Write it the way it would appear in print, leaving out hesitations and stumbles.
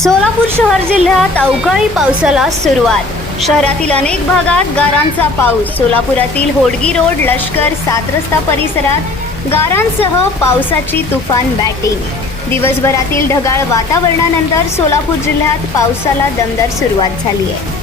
सोलापूर शहर जिल्ह्यात अवकाळी पावसाला सुरुवात। शहरातील अनेक भागात गारांचा पाऊस। सोलापुरातील होडगी रोड, लष्कर, 7 रस्ता परिसरात गारांसह पावसाची तुफान बॅटिंग। दिवसभरातील ढगाळ वातावरणानंतर सोलापूर जिल्ह्यात पावसाला दमदार सुरुवात झाली आहे।